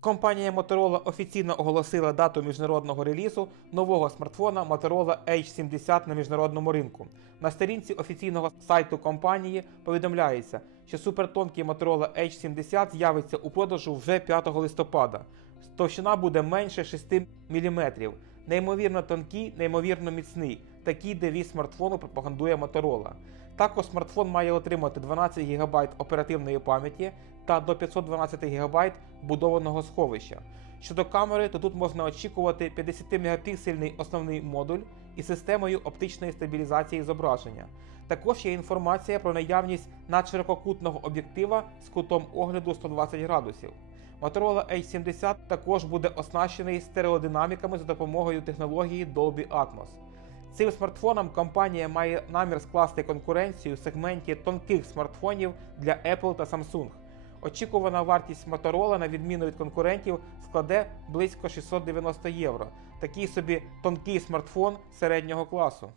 Компанія Motorola офіційно оголосила дату міжнародного релізу нового смартфона Motorola H70 на міжнародному ринку. На сторінці офіційного сайту компанії повідомляється, що супертонкий Motorola H70 з'явиться у продажу вже 5 листопада. Товщина буде менше 6 мм. Неймовірно тонкий, неймовірно міцний. Такий девіз смартфону пропагандує Motorola. Також смартфон має отримати 12 ГБ оперативної пам'яті та до 512 ГБ будованого сховища. Щодо камери, то тут можна очікувати 50-мегапіксельний основний модуль із системою оптичної стабілізації зображення. Також є інформація про наявність надширококутного об'єктива з кутом огляду 120 градусів. Motorola H70 також буде оснащений стереодинаміками за допомогою технології Dolby Atmos. Цим смартфоном компанія має намір скласти конкуренцію в сегменті тонких смартфонів для Apple та Samsung. Очікувана вартість Моторола, на відміну від конкурентів, складе близько 690 євро. Такий собі тонкий смартфон середнього класу.